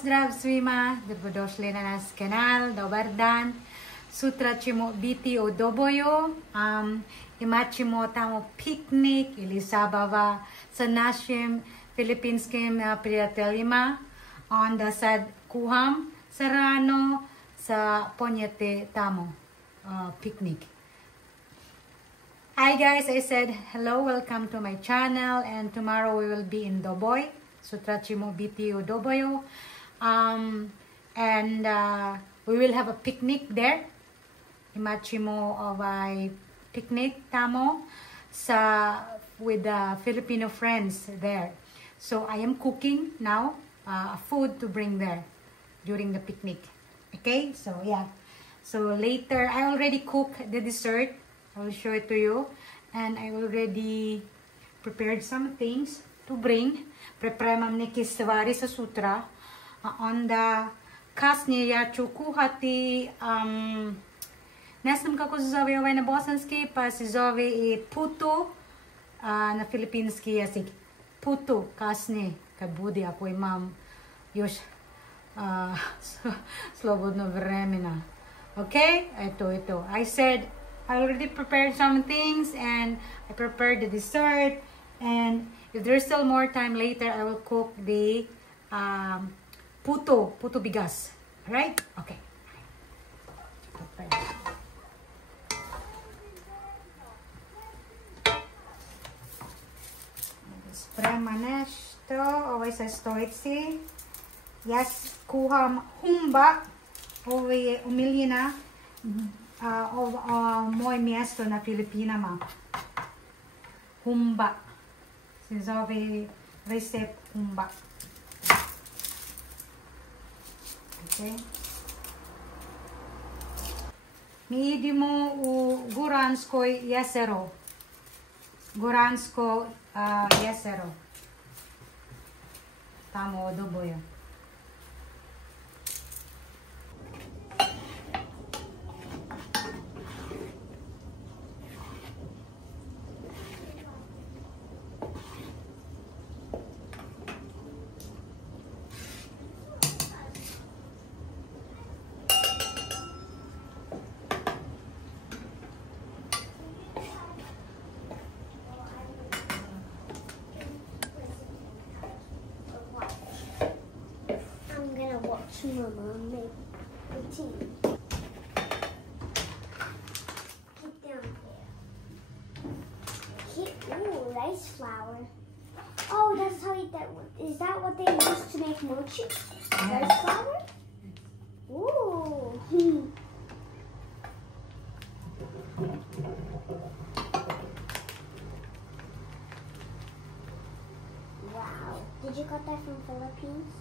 Здравствуйте, добродошли на наш канал. Добър ден. Сутра ćemo biti u Doboju. Imat ćemo tamo piknik ili zabava sa našim filipinskim prijateljima. Onda sad kuham sa rano sa ponijeti tamo piknik. Hi guys, I said hello, welcome to my channel, and tomorrow we will be in Doboy. Sutra ćemo biti u Doboju. And we will have a picnic there. Imat ćemo picnic tamo with the Filipino friends there. So I am cooking now food to bring there during the picnic. Okay, so yeah. So later, I already cooked the dessert. I will show it to you. And I already prepared some things to bring. Pripremam neke stvari sa sutra. Onda kasnije ja ću kuhati, ne znam kako se zove ovaj na bosanski, pa se zove i putu na filipinski jezik. Putu kasnije, kad bude, ako imam još slobodno vremena. Okay, eto. I said I already prepared some things and I prepared the dessert, and if there's still more time later, I will cook the puto bigas. Alright? Okay. Sprema nešto, ovaj sa stojci. Ja kuham humba, ovo je omiljena moje mjesto na Filipinama. Humba. Se zove recept humba. Okay. Mi idemo u Goransko jezero. Goransko jezero. Tamo od Doboja. Mama make the tea. Get down there. Ooh, rice flour. Oh, that's how you eat that. Is that what they use to make mochi? Yeah. Rice flour? Ooh. Wow. Did you got that from Philippines?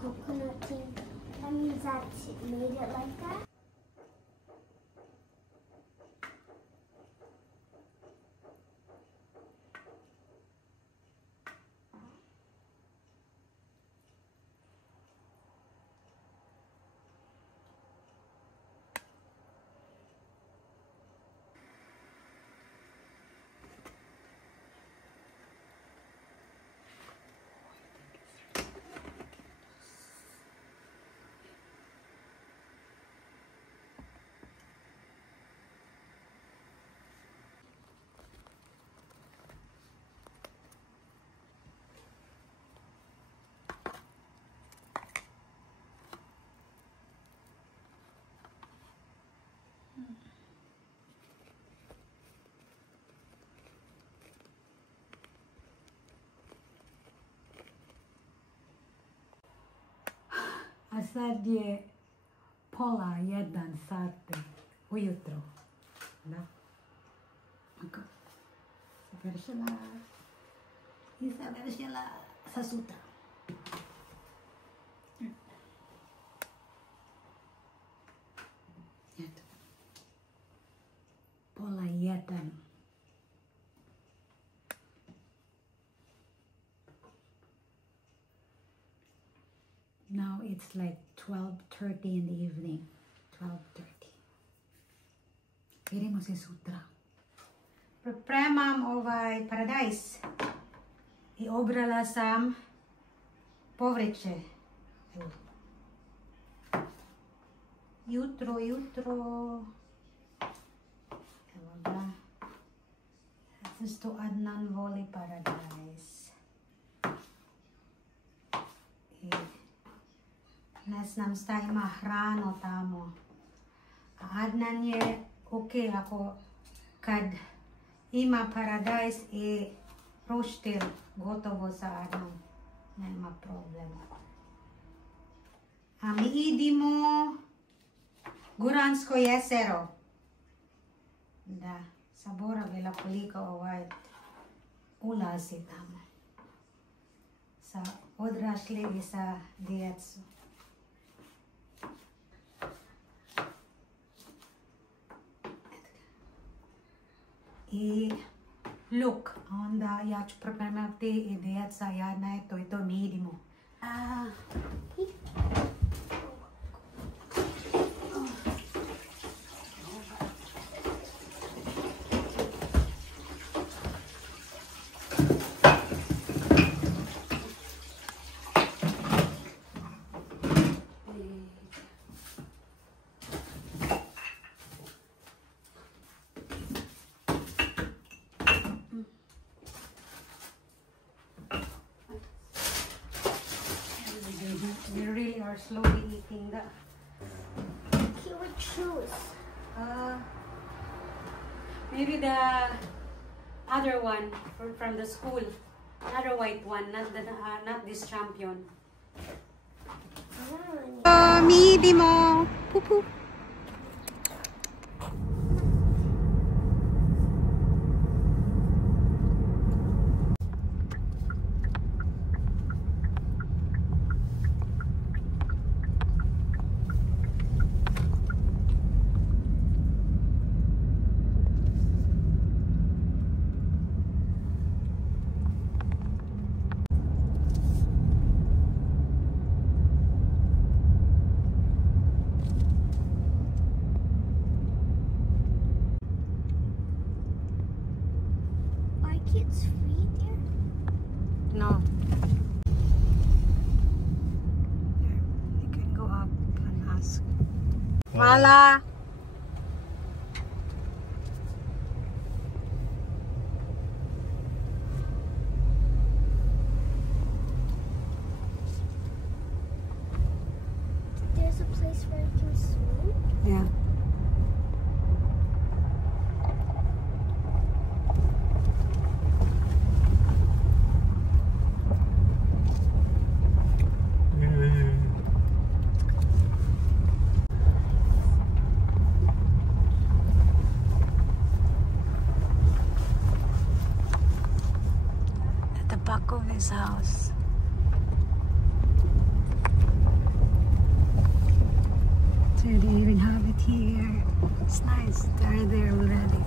Coconut tea. That means that it made it like that. A sad je pola jedan sat ujutro. Da. Ako završila sa sutra. Eto. Pola jedan. Now it's like 12:30 in the evening. 12:30. Idemo se sutra. Pripremam ovaj paradajz. I obrala sam povrće. Jutro. Evo ga. Zato što Adnan voli paradajz. I ne znam šta ima hrano tamo. A Adnan je ok ako kad ima paradajz i roštilj gotovo sa Adnan. Nema problema. A mi idemo Guransko jezero. Da, zaboravila koliko ulazi tamo. Sa odrasli i sa djecu. I luk, onda ja ću pripremati i djeca, ja ne, to i to mi idemo. We really are slowly eating the. He would choose. Maybe the other one from the school, another white one, not this champion. Midimo, pupu. Kids free there? No. You can go up and ask. Mala. There's a place where you can swim? Yeah. Back of his house. So they even have it here. It's nice. They're there already.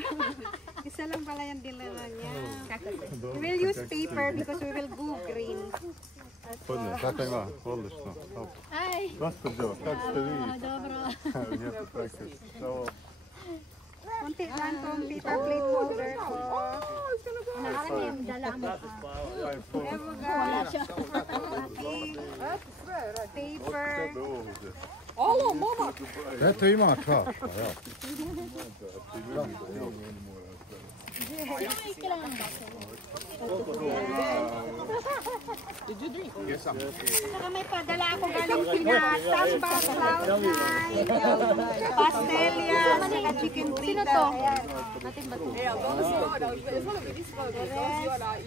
Is that them? Isa lang pala yung dinala niya. We will use paper because we will go green. Понял, как она? Отлично. Hi. Здравствуйте, как стоит? Добро. Нет, практически. Kunti lang tong paper plate holder ko. Paper. Eto ima čaša, ja. Saka may padala ako galing Pinas. Sambal, cloud9, pastelia, saka chicken pita. Sino to? Natin ba to?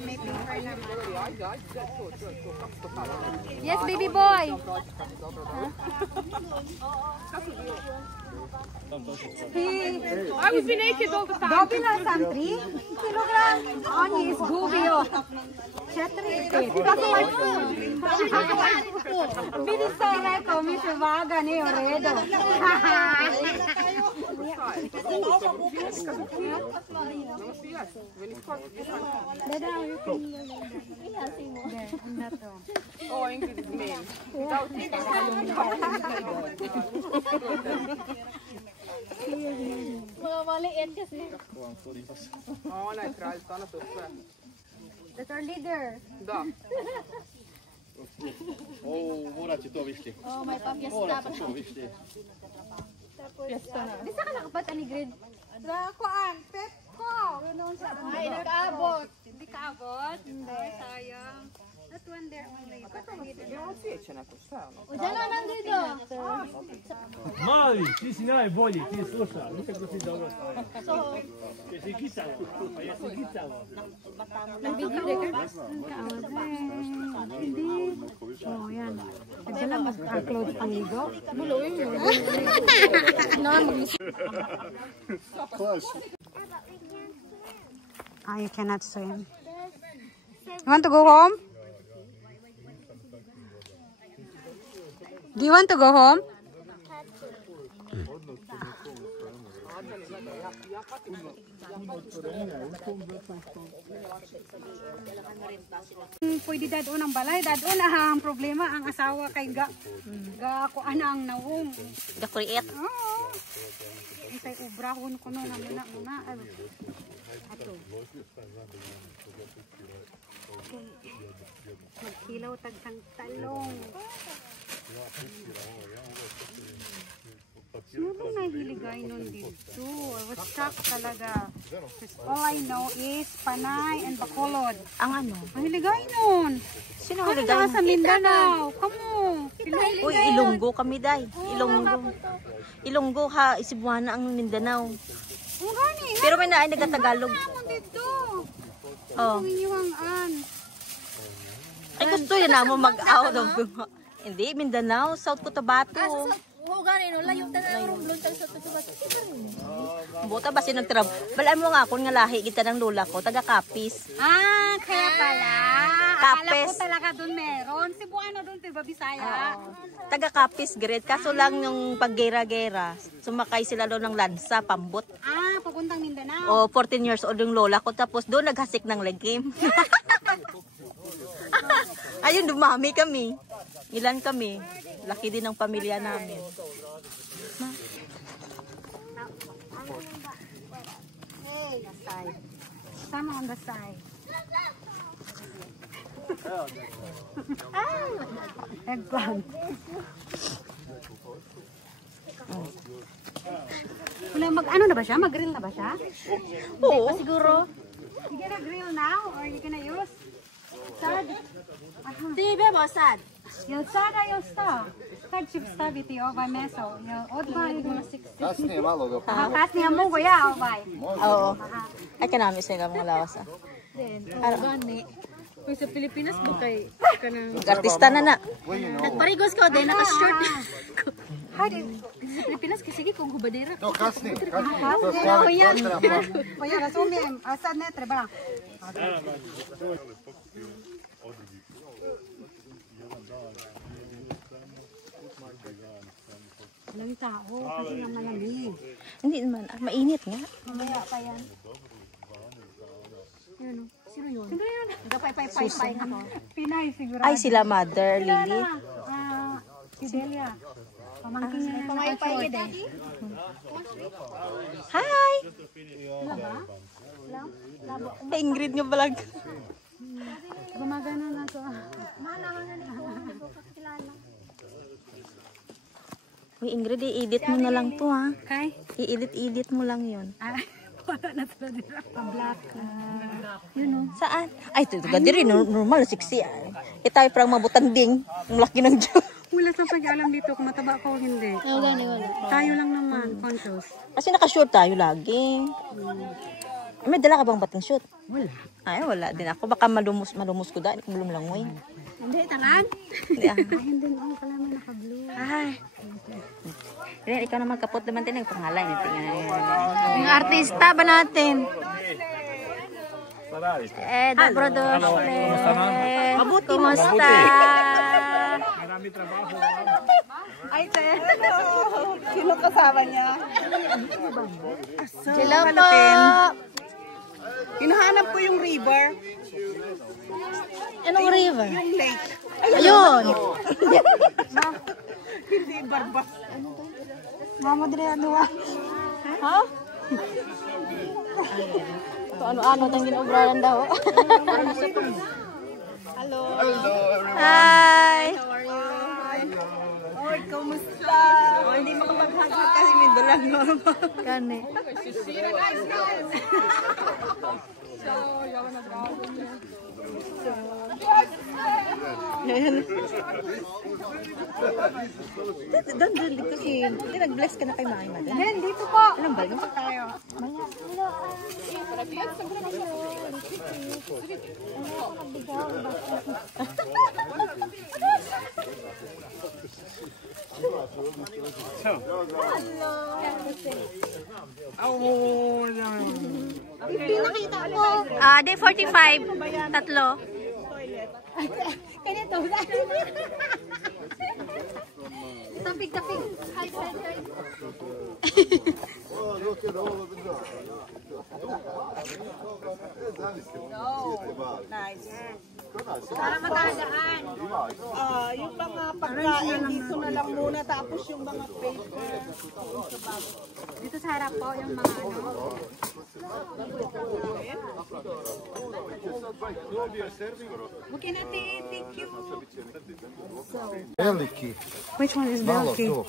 May paper naman. Yes, baby boy. I was been naked all the time. Dobby lang sa 3 kilogram. Oni is gubio. Chetri. Kasi like Binisara ko, may siwaga ni Oredo. Oh, Ingrid is mean. Mga maliit kasi. Ja, nej, krallt annat uppe. That's our leader. Da. Morat će to višti. Oh, may pampiesta. Morat će to višti. Di sa kalakabat ani grid? Sa kuan, Pepco. Ay, nag-aabot. Hindi kaabot. Hindi, sayang. That one there only. But I need Ja, on sjeća neko, šta je ono? O, dyan na nandito. Mali, ti si najbolji, ti slušaj, nikako si dobro stavio. Jesi gicalo, pa jesi gicalo. Oh, yan. Nagdala mas clothes pang ligo. Ah, you cannot swim. You want to go home? Do you want to go home? Pwede dadon ang balay, dadon ang problema ang asawa kay ga kuan ang nawong. The create. Oo. Isay ubrahon ko no na muna. Ato. Magkilaw tagsang talong. Sino bang nahiligay nun dito? I was shocked talaga. All I know is Panay and Bacolod. Ang ano? Nahiligay nun. Sino Ano hiligay? sa Mindanao? Kamu. Uy, Ilonggo kami, day. Ilonggo. Ilonggo ha, Cebuana ang Mindanao. Ang gani. Pero may naay nagatagalog. Naman dito. Oh. Ang inyong an. Ay, gusto yan na mo mag-out of. Hindi, Mindanao, South Cotabato. Oo, gani, no? Layo tayo ng luntang sa tutubat. Buta ba sinagtrab? Balaan mo nga ako nga lahi kita ng lola ko, taga Kapis. Ah, kaya pala. Akala Kapes. ko talaga doon meron. Cebuano doon, diba, Bisaya? Taga Kapis, Gret. Kaso lang yung paggera-gera, sumakay sila doon ng lansa, pambot. Ah, papuntang Mindanao. O, 14 years old yung lola ko, tapos doon naghasik ng legim. Ayun, dumami kami. Ilan kami? Laki din ng pamilya namin. Hey, the side. Sama on the side. Eggplant. Wala ano na ba siya? Mag-grill na ba siya? Oo, siguro. You gonna grill now or you gonna use sad? Di ba, sad? Yung sada yung sta. Sad chip staviti ovaj meso. Yung odba yung 60. Kasnije malo ga Kasnije mogu ja ovaj. Oo. Ay, kanami sila mga lawas. Gani. Kung sa Pilipinas mo kay ka ng... Artista na na. Nagparigos ko, dahil naka-shirt. Hadi. Sa Pilipinas, kasi kung hubadera. To kasnije, Oja. kasnije. Oja, razumijem. A sad ne treba. Walang tao kasi nga malamig. Hindi naman, mainit nga. Mamaya pa yan. Ano? Sino yun? Sino yun? Pay nga to. Pinay siguro. Ay, sila Mother Lily. Ah, Si Delia. Pamangkin niya yung naka-short. Hi! Ingrid nga balag. Gumagana na to. Uy, Ingrid, i-edit mo na lang to, ha? Kay? I-edit mo lang yun. Wala na to dito. Pa-black. Yun o. Saan? Ay, ito ka din, normal, sexy. Tayo parang mabutanding. Ang laki ng Diyos. Wala sa pag-alam dito kung mataba ko o hindi. Tayo lang naman, conscious. Kasi naka-short tayo lagi. May dala ka bang bating shoot? Wala. Ay, wala din ako. Baka malumos ko dahil kung lumlangoy. Hindi, talan. Hindi, Ayun din, oh, pala may naka-blue. Ay. Ren, ikaw naman kapot naman din ang pangalan. Yung artista ba natin? Da Produce. Mabuti. Kumusta? Marami trabaho. Ay, te. Sino kasama niya? Hello po. Hinahanap ko yung river. Anong river? Yung lake. Ayun. Hindi barbas. Mama, dire aduwa. Ha? Ito ano-ano tang ginobraran daw. Hello. Hi. How are you? Oy, kumusta? Oh, hindi mo mag-hug kasi may dalang normal. Kani. Doon dito si... Hindi, nag-bless ka na kay Mama. Then, dito po. Anong ba yun? Tayo. Day 45. Tatlo. Ganito. Tapig-tapig. Hi, hi. Para matagaan. Yung mga pagkain dito na lang muna tapos yung mga paper. Dito sa harap po yung mga ano. Okay natin. Thank you. Veliki. Which one is Malo Belki? to.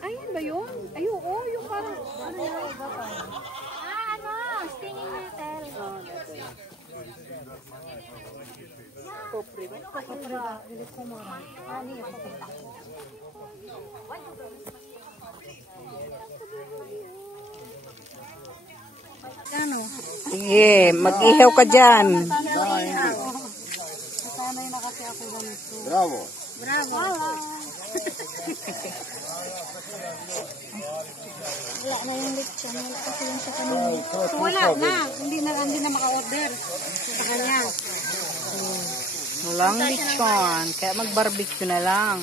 Ayan ba yun? Ayun, oh, yung parang... Ano yun? Ano? Stinging nettle. Ano? Sige, mag-ihaw ka dyan. Sanay na kasi ako ganito. Bravo. Bravo. Wala na yung lechon. Wala kasi yung sa kanina. So, wala na. Hindi na maka-order sa kanya. Walang lechon, kaya mag-barbecue na lang.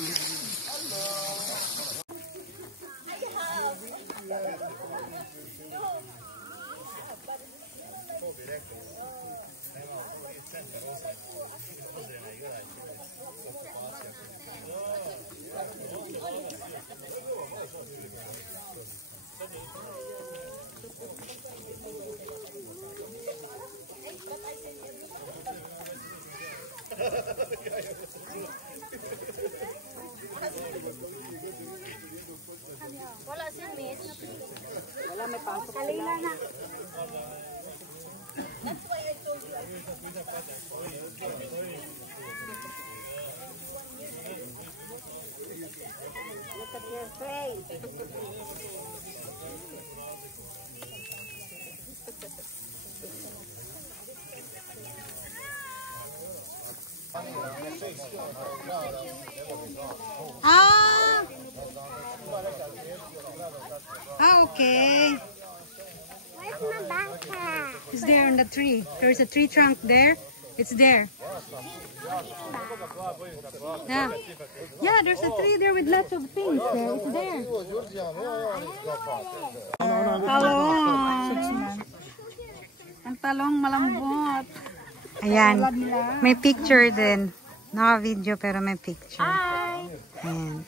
Wala si Miss. Kalila na. Look at your face. Okay. Where's my backpack? It's there on the tree. There's a tree trunk there. It's there. Yeah. Yeah, there's a tree there with lots of things there. It's there. Talong. Ang talong malambot. Ayan. May picture din. Naka-video pero may picture. Hi! Ayan.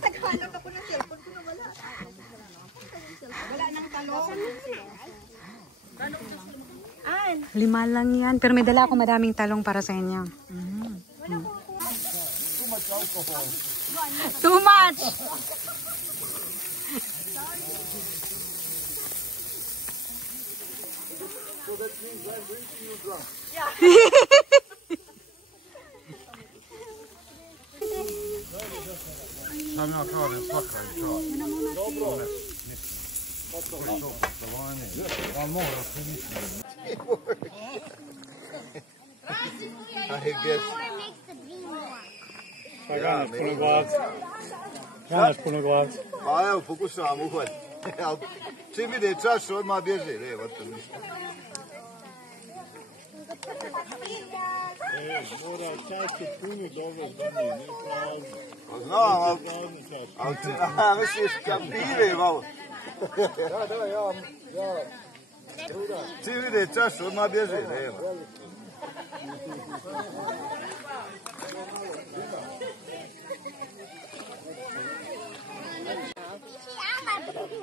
Naghanap ako ng cellphone ko na wala. Wala nang talong. An! 5 lang yan. Pero may dala ako madaming talong para sa inyo. Too much! Han har kvar en svacka kvar. I guess. А evo pokušavam uhvatiti. Čim vide čašu odmah bježe. Evo to mi. Mora čašće punu dobro zbani, ne prazno. Znam, Praznu čašću. ali misliš kapire malo. Čim vide čašu odmah bježe. Evo.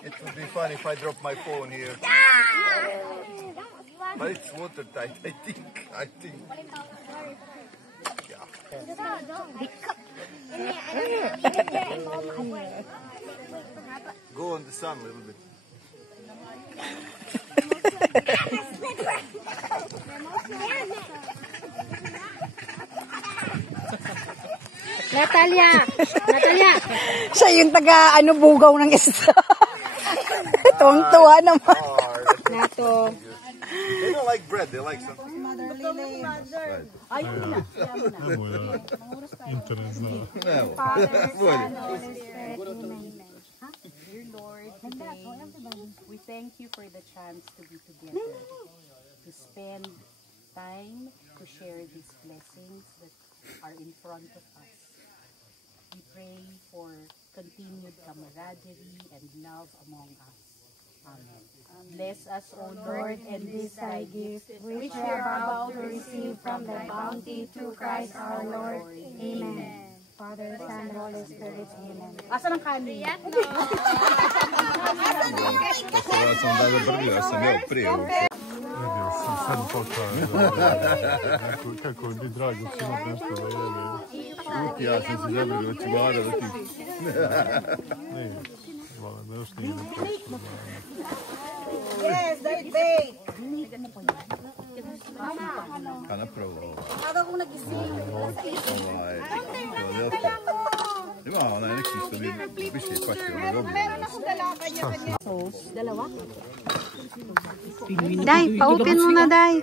It would be fun if I drop my phone here. But it's watertight, I think. Go on the sun a little bit. Natalia! Natalia! Siya yung bugaw ng isda. Tuwang-tuwa naman. Nato. They don't like bread, they like something. Internet zna. Dear Lord, today we thank you for the chance to be together, to spend time to share these blessings that are in front of us. We pray for continued camaraderie and love among us. Amen. Bless us, O Lord, and this thy gift, which we are about to receive from thy bounty through Christ our Lord. Amen. Father, Son, Holy Spirit. Amen. Asan ang kanin? Ja sam dalje brlio, ja sam jeo prije. Vidio sam sad pokazao. Kako mi drago svima nešto da jede. Ja sam se zabrio, hoću vlada da ti... Ne, hvala, da još nije nešto. Yes, they bake. A napravo ovo. Aga kung nagising. Philadelphia. Ima onaj neki što bi više patio na robu. Day, pa-open mo na, Day.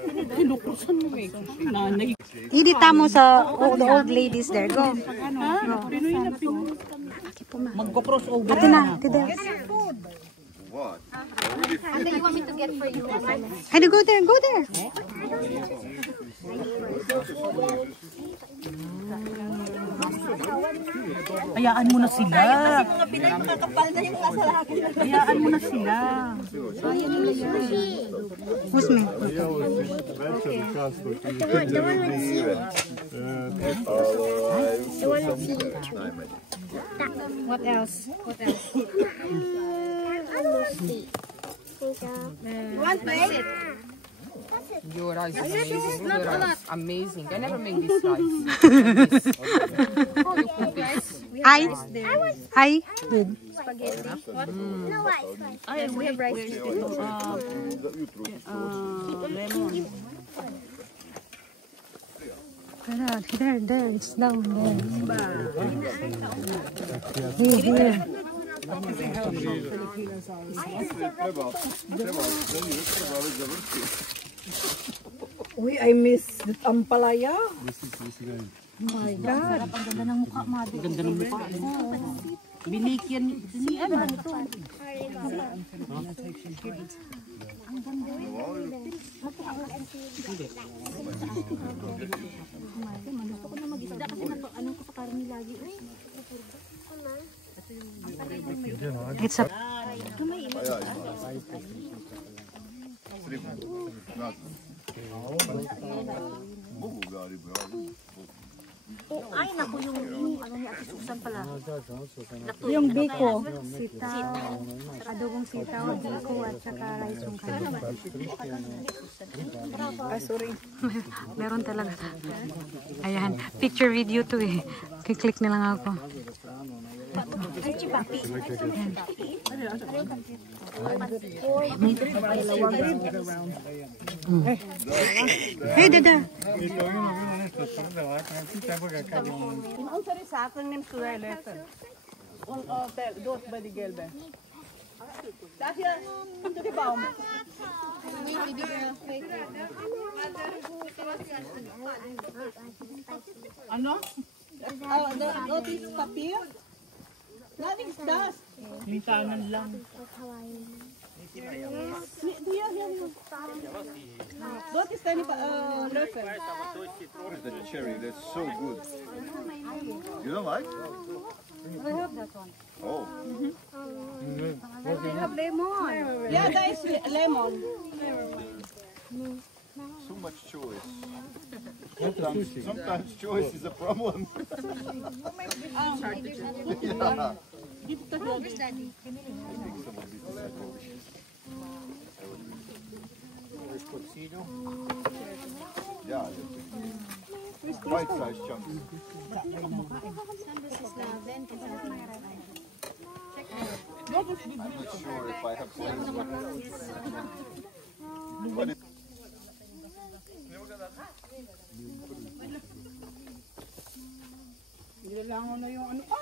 Idita mo sa the old ladies there. Go. Magko-crossover. Ate na, ate there. What? And then you want me to get for you? Hey, go there, go there. Hayaan mo na sila. Hayaan mo na sila. Who's me? What else? What else? Want bake? Your rice is amazing. Your rice amazing. I never make this rice. Hi. Hi. Good. No ice. We have rice. Lemon. There. It's down there. Here. Uy, I miss the ampalaya. My God. Ang ganda ng mukha, Madi. Ganda ng mukha. Bilikyan ni ano? It's a... Mogu ga ribu, ja. Ay, naku, yung ano ni Ate Susan pala. Yung biko. Sitaw. Adobong sitaw, biko, at saka rice yung kanya. Ah, sorry. Meron talaga. Ayan. Picture video to eh. Kiklik na lang ako. Hey, Dada. Sa akin name to their letter. Doot ba di gelbe? Dahil ito di ba? Ano? Notice papel? Nothing dust. Lintanan lang. What is that? Letter. What is that cherry? That's so good. You don't like? We have that one. Oh. We have lemon. Yeah, that is lemon. So much choice. Sometimes choice is a problem. Yeah. Yeah. Bite-sized chunks. I'm not sure if I have planes, but it, Nilalangon na yung ano pa.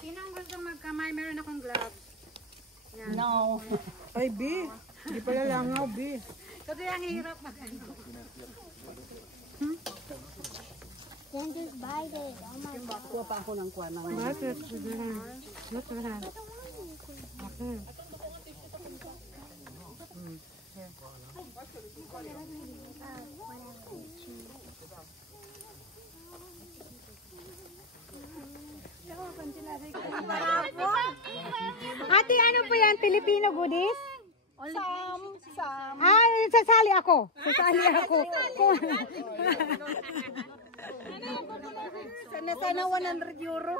Sinong gusto magkamay? Meron akong gloves. No. Ay, B. Hindi pala langaw, B. Kasi ang hirap magkano. Then just bite it. Oh my God. Kuha pa ako ng kuha ng Bakit? Bakit? Okay. Ate, ano po yan? Filipino goodies? Some. Ah, sasali ako. Sasali ako. Sana 100 euro.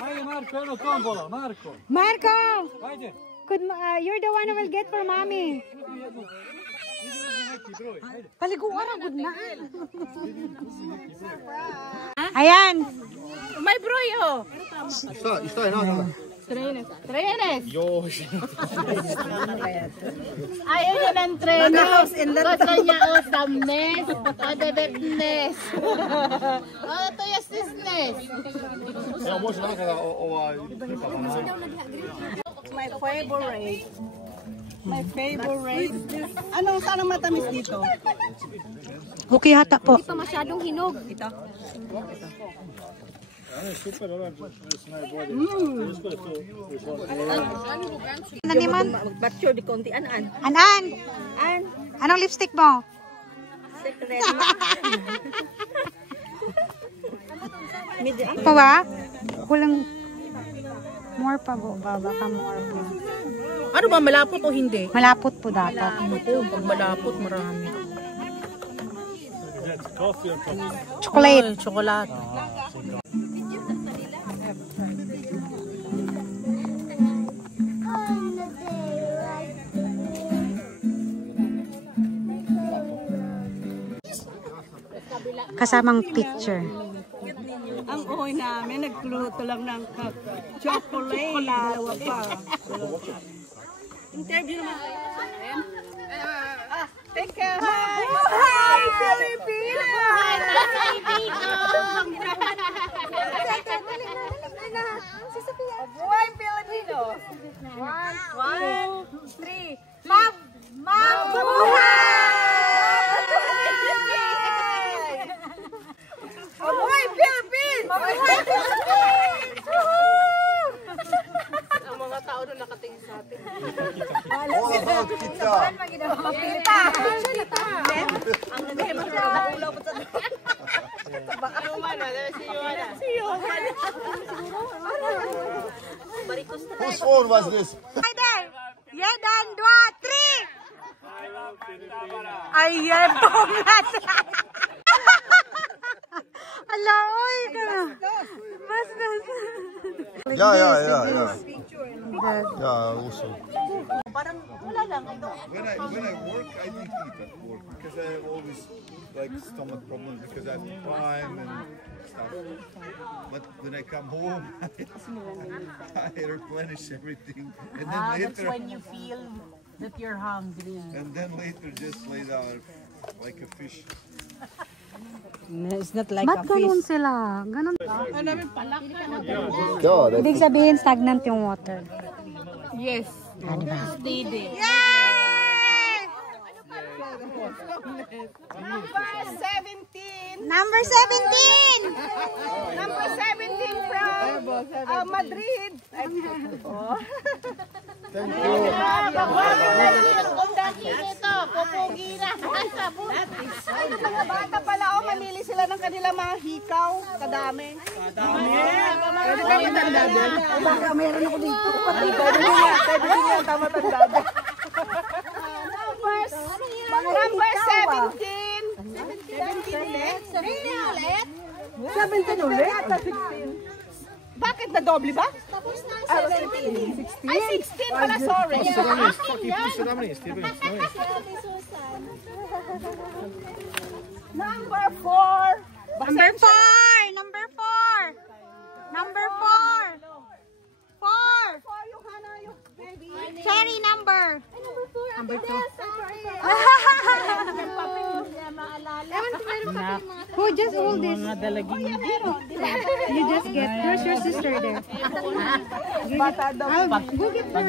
Hajde Marko, eno tombola, Marko. Marco! Hajde. You're the one who will get for mommy. Paliguan ang good na. Ayan. May broyo. Está nada. Trenes. Dios. Ayaw niya ng trenes. Gusto niya o samnes. O debetnes. O to yung sisnes. Ja, može nakada My favorite. My favorite. Anong saan ang matamis dito? Okay hata po. Hindi pa masyadong hinog. Ito. Super, najbolje. Naniman? Batyo di konti an-an. Anan? Anong lipstick mo? Secret. Pa ba? Kulang. More pa po ba? Baka more pa. Ano ba, malapot o hindi? Malapot po dapat. Ako, pag malapot, marami. Coffee or Chocolate. Chocolate. Kasamang picture. Ang uhoy namin, nagluto lang ng chocolate. Dalawa pa. Interview naman. Take care. Hi, Filipino! Hi, Filipino! Hi, Filipino! 1, 2, 3. Mabuhay! Mabuhay, Philippines! Mabuhay, Philippines! Ang mga tao na nakatingin sa atin. All about kita. Papita! Ang naghimas na nakulaw pa sa Whose phone was this? Hi there! Yedan, 2, 3! Ayan, bungat. Ala, oy ka. Bastos. Yeah, also. Parang wala lang. When I work, I don't eat at work because I have always like stomach problems because I have prime and stuff. But when I come home, I replenish everything, and then later. That's when you feel that you're hungry. And then later just lay down like a fish. It's not like Ba't ganun sila? Ganun. Yeah, Ibig sabihin, stagnant yung water. Yes. Steady. Number 17. Number 17! Number 17 from Madrid. Thank you. Mga bata pala, mamili sila ng kanilang mga hikaw. Kadami. Pwede ka matanda dyan? Baka meron ako dito. Pwede din yan, tama-tanda dyan. Number 17. 17 ulit? 17 ulit? Bakit na doble ba? Tapos na 17. Ay, 16 pala, sorry. Number 4. Number 4! Number 4! Number 4! 4! Cherry number! Number 2. Who just hold this? You just get. Where's your sister there? Go get her.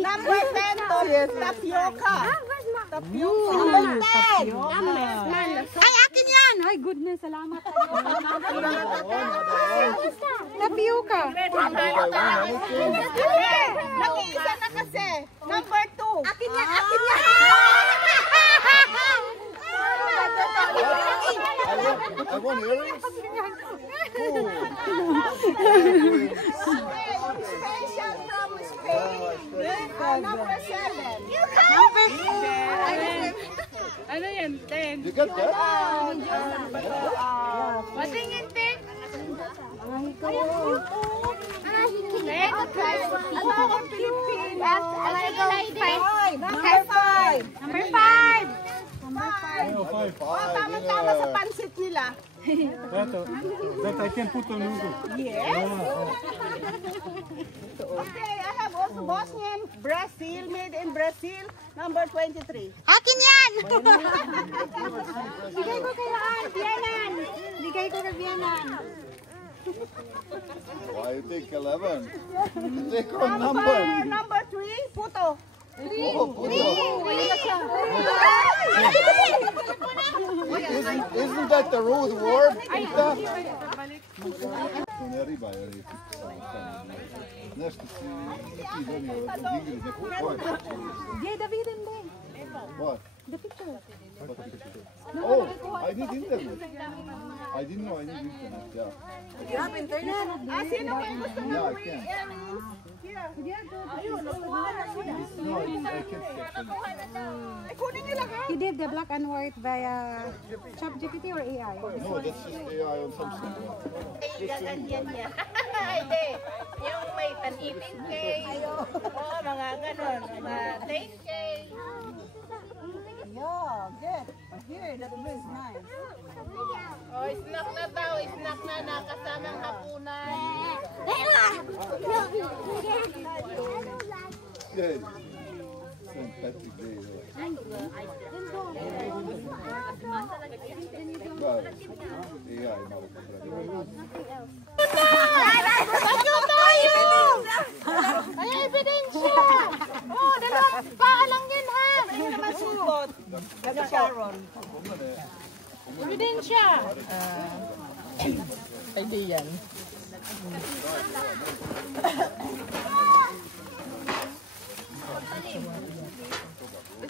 Number 10, tapioca. Number 10. Ay, akin yan! Ay, goodness, salamat. Tapioca. Nag-iisa na kasi. Number 2. Akin yan, akin yan. I want earrings. Special from Spain. Number 7. Number 4. Ano yan? 10. You got that? Patingin, Ting. Number 5. Tama-tama sa pansit nila. That I can put on noodle. Yes. Okay, I have also Bosnian, Brazil, made in Brazil, number 23. Akin yan! Bigay ko kay Bianan. Bigay ko kay Bianan. Why you take 11? You take wrong number. Number 3, puto. Oh, puto. Isn't that the rude word? Puta? Не риба, нещо си таки дъни от игри, някой. Jay, Davidin din. What? The picture. What picture? Oh, I need internet. I didn't know I need internet, yeah. You have internet? Sino kayo gusto mo? Yeah, I can. Ayun, No, I can't get it. ay kunin nyo lahat. He did the black and white via ChatGPT or AI? No, that's just AI on Samsung. Gaganyan niya. Hindi. Yung may pan-eating cake. Oo, mga ganon. Mga take cake. Yeah, good. Here, that is nice. Oh, snack na daw. Snack na nakasamang hapunan. Good. Fantastic day. But AI, not Bakyo tayo! Ay, ebidensya! Oh, dalawang paa lang yan, ha? Ayun naman sugot. Daga Sharon. Ebidensya! Pwede yan.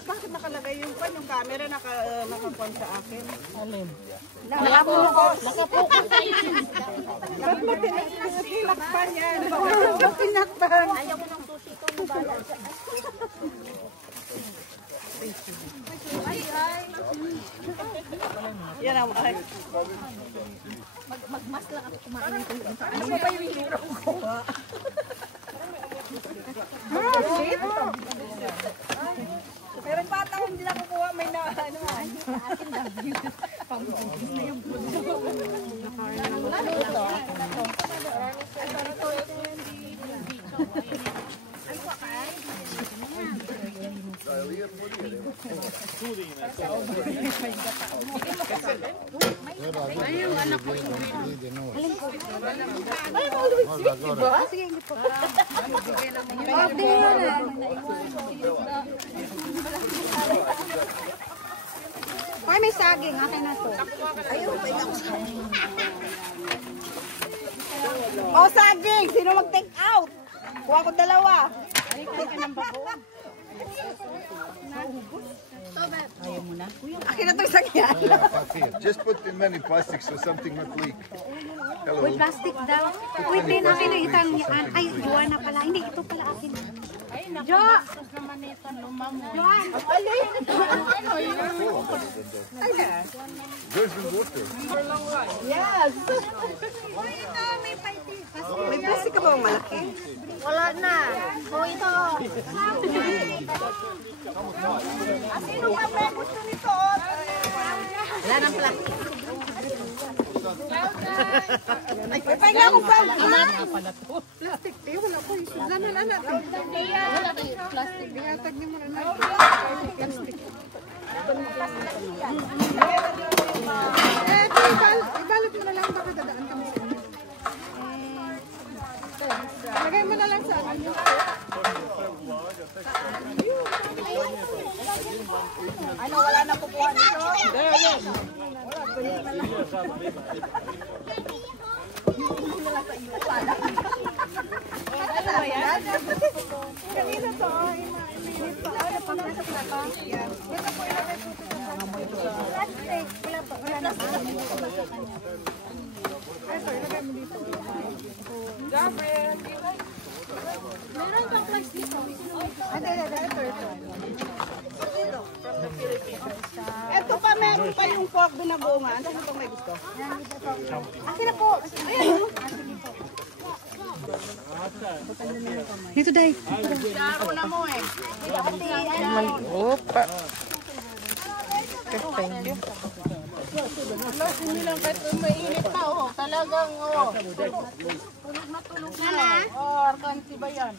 Bakit nakalagay yung pan? Yung camera nakapan sa akin. Alin? Nakapokus. Nakapokus. Ba't mo tinakpan yan? Ba't mo tinakpan? Ayaw ko ng sushi ko. Nabala. naman. Magmas lang ako kumain nito. Ano ba yung hero ko? Pero bata kung hindi na kukuha, may na ano. Akin love you. Pang-bugis na yung Ayun, anak ko. Ay, may saging. Akin na to. Ayun, may oh, saging! Sino mag-take out? Kuha ko dalawa. Ay, ka ng bagoong. Ayaw mo na? Akin na to yung sagyan. Just put in many plastics so something not leak. Hello. Uy, plastic daw. Wait, din akin na itang... Ay, Joan na pala. Hindi, ito pala akin. Jo! Joan! There's the water. Yes! May plastic ka ba ang malaki? Wala na. O ito. Sino ka ba gusto nito? Wala ng plastic. Ay, pahinga akong pang. Plastic. Eh, wala ko. Lana. Wala kayo plastic. Tag niyo muna na. Plastic. Ibalot mo na lang. Baka dadaan kami sa inyo. Lagay mo na lang sa ano. Ano, wala na kukuha nito? Kanina to. Meron pang flags dito. Ito pa, meron pa yung pork doon na buungan. Ano pang may gusto? Akin na po. Dito, Day. Laro na mo eh. Opa. Thank you. Hindi lang kahit mainit na oh. Talagang oh. Nana? Oh, arkansi ba yan?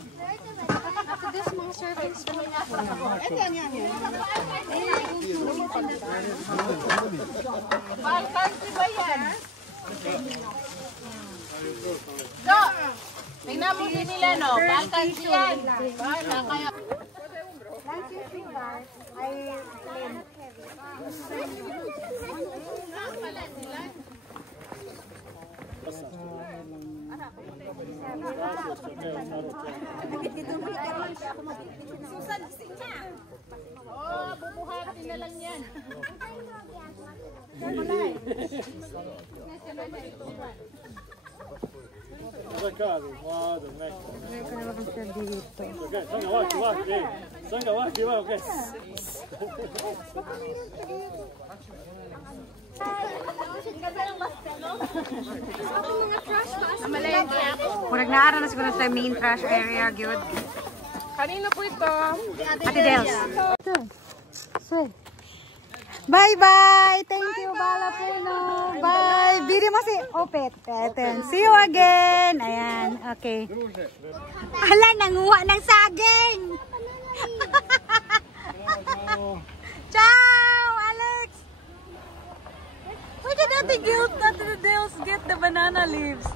After this, mga servings na may nasa. Yan. Arkansi ba yan? So, tingnan mo din nila no. Arkansi yan. Kaya... Thank you, sweetheart. Oh, bubuhatin na lang yan. Kurang naara na siguro sa main trash area, good. Kanino po ito? Ate Dels. Bye-bye! Thank you, Balapuno. Bye! Bili mo si Opet. See you again. Ayan, okay. Ala, nanguha ng saging! Ciao, Alex! Where did Ate Dels get the banana leaves?